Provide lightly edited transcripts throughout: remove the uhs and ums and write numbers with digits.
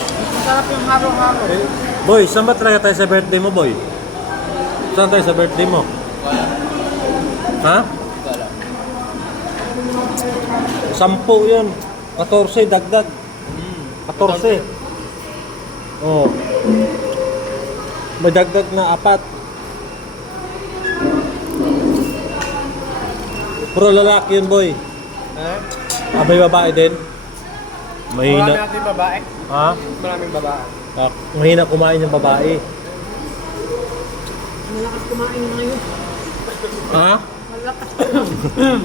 Masarap yung haro-haro. Boy, saan ba talaga tayo sa birthday mo, boy? Saan tayo sa birthday mo? Ha? 10 yun. 14 dagdag. 14. Oh. May dagdag na 4. Puro lalaki yun, boy. Ha? May babae din. Marami Mahina. natin babae. Ha? Maraming babae. Mahina kumain yung babae. Malakas kumain ngayon. Ha? Malakas kumain.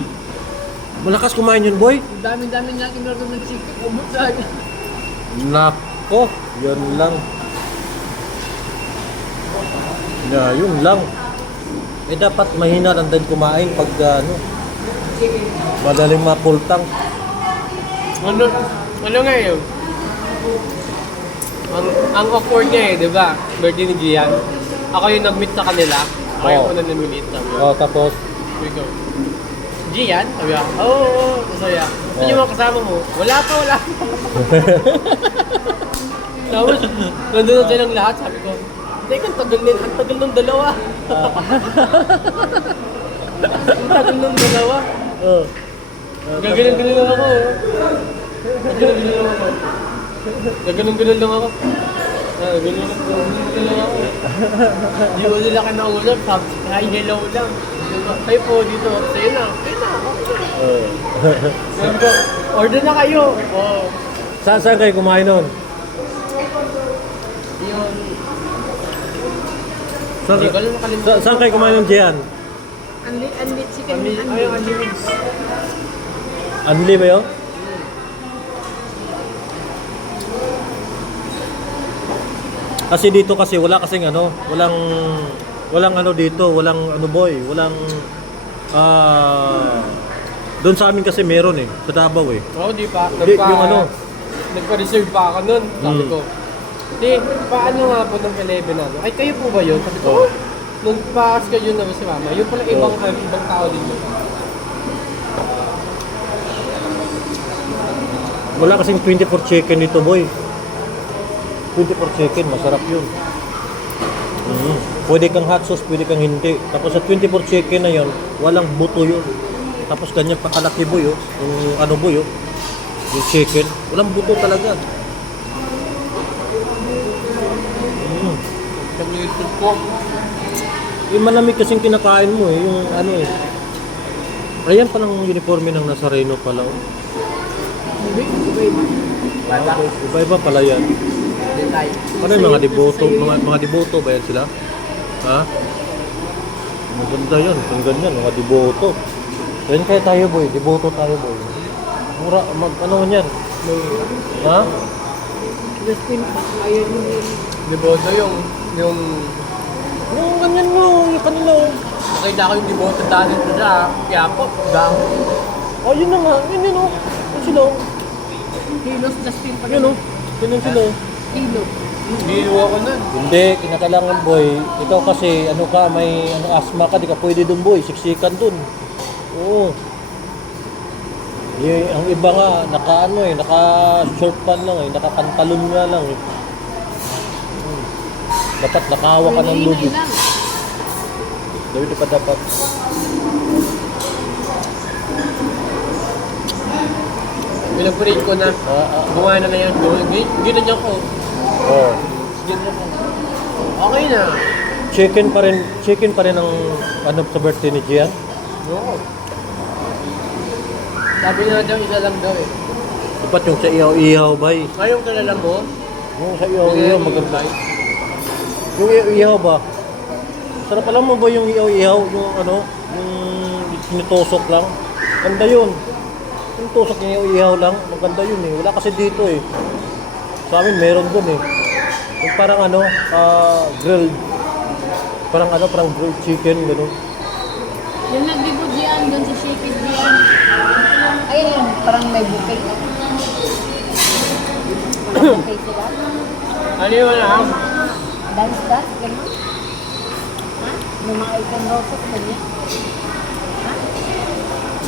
Malakas kumain yun, boy. Ang dami-dami natin meron ng chicken. Umot sa akin. Nako, yun lang. Yun lang. Dapat mahina lang din kumain pag madaling mapultang. Ano nga yun? Ang awkward niya di ba? Birthday ni Gian. Ako yung nag-meet sa kanila. Ako yung Oo. unang nag-meet. Tapos, Sabi ko, Gian? Sabi ako, oo. Sabi ako, saan yung mga kasama mo? Wala pa. Tapos, nandun na silang lahat. Sabi ko, teka, ang tagal ng dalawa. Ang tagal ng dalawa. Gaganon-ganon lang ako. Gaganon-ganon lang ako. Gaganon lang ako. Hindi ko nila ka nausap. Hi, hello lang. Hi po, dito. Sa'yo na. Sabi ko, order na kayo. saan kayo kumain nun? Yun. Saan, Hindi ko alam nakalimutan. saan kayo kumain nun, Gian? Anli chicken. Ayun, unlimited. Anli ba yun? Kasi dito kasi wala kasing walang ano dito, walang ano boy, walang doon sa amin kasi meron sa Davao Oo, di pa. Yung ano? Nagpa-reserve pa ako nun. Sabi ko, di, paano nga po ng 11 na? Ay, kayo po ba yun? Sabi ko, nung paas kayo na si Mama, yun pala ibang tao din yun. Wala kasing 24 chicken dito boy. 24 chicken, masarap yun. Pwede kang hot sauce, pwede kang hindi. Tapos sa 24 chicken na yun, walang buto yun. Tapos ganyan pa kalaki boy, yung ano boy, yung chicken, walang buto talaga. Sabi YouTube ko, Malamig kasing kinakain mo yung ano Ayan palang uniforme ng Nazareno pala. Iba-iba pala yan. detay. Ano yung mga deboto? Mga deboto ba yan sila? Ha? Maganda yan. Ang ganyan, mga deboto. Yan kaya tayo boy. Deboto tayo boy. Mura, ano yan? Ha? Justin, ayaw mo yun. Deboto yung Yung ganyan mo, yung kanila. nakita ko yung deboto dati sa Quiapo. Damo. Oh, yun na nga. Yun yun oh. Yun sila oh. Kilos, Justin pa Yun oh. Yun yun sila oh. Kilo. Hindi ko nun. Hindi, kinakailangan boy. Ikaw kasi, ano ka, may asthma ka, di ka pwede dun boy. Siksikan dun. Oo. Ang iba nga, naka-short pan lang nakapantalon nga lang Dapat nakahawa ka ng lubid. Dawid pa dapat. Pinag-break ko na. Gumana na yan. Ginanyan ko. Oh. Ginanyan ko. Okay na. Chicken pa rin ang ano sa birthday ni Gian. Oo. Sabi nga daw, isa lang daw eh. Dapat yung sa ihaw-ihaw bay. Ngayong kilala mo, Yung sa ihaw-ihaw maganda. Yung ihaw-ihaw ba? Sarap alam mo ba yung ihaw-ihaw? Yung ano? Yung sinitosok lang? Ganda yun. Yung tusok yung ihaw lang, maganda yun Wala kasi dito Sa amin meron dun Yung parang ano, grilled. Parang grilled chicken, gano'n. Yung nagbibo diyan, doon sa shaky diyan. Ayun yun, parang may bouquet. Parang bouquet sila. ano yun ah? Dance, gano'n? Ha? Yung mga ikan roses, ganyan. Ha?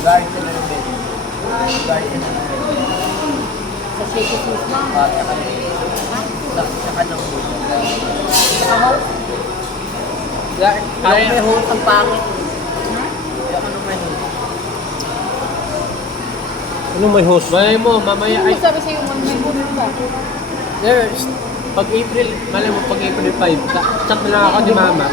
Guard ka na rin. Guard ka na rin. Sa Shaky Sis lang. Tsaka ng puso. Ay, May host ang pangit. Ha? Ayoko nung may host. Anong may host? malay mo, mamaya Ano ay, sabi sa'yo, may bunod ka? there's, pag April, malay mo, pag April 5, chat na lang ako ni Mama.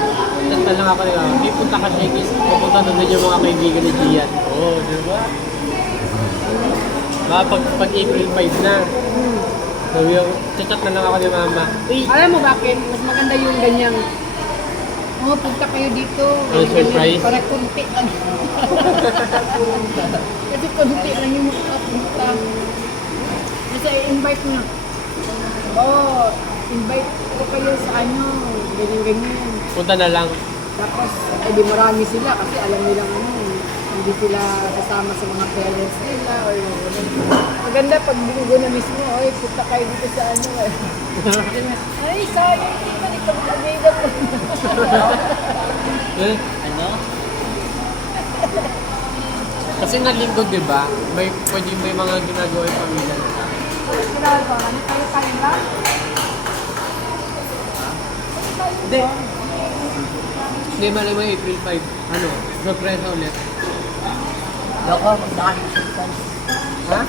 Chat na lang ako ni Mama. May punta ka Shakey's, pupunta na doon yung mga kaibigan ni Gian. Oo, di ba? Pag April 5 na. So, yung, chat na lang ako ni Mama. Uy, Alam mo bakit? Mas maganda yung ganyang, oh, punta kayo dito. Ano, surprise? Para kunti lang. Kasi kunti lang yung makapunta. Kasi invite niya. Oh, invite ko kayo sa ano, ganyan-ganyan. punta na lang. Tapos, di marami sila kasi alam nilang ano, hindi sila kasama sa mga parents nila or maganda pag linggo na mismo, oy, punta kayo dito sa ano eh. Ay, sayang, hindi pa rin kami available. Eh, Ano? kasi nga linggo, di ba? Pwede may mga ginagawa yung pamilya. Ano kayo kayo lang? Hindi. Hindi, malay mo April 5. Ano? Sorpresa ulit. Loko, magdakanisip ka. Ha?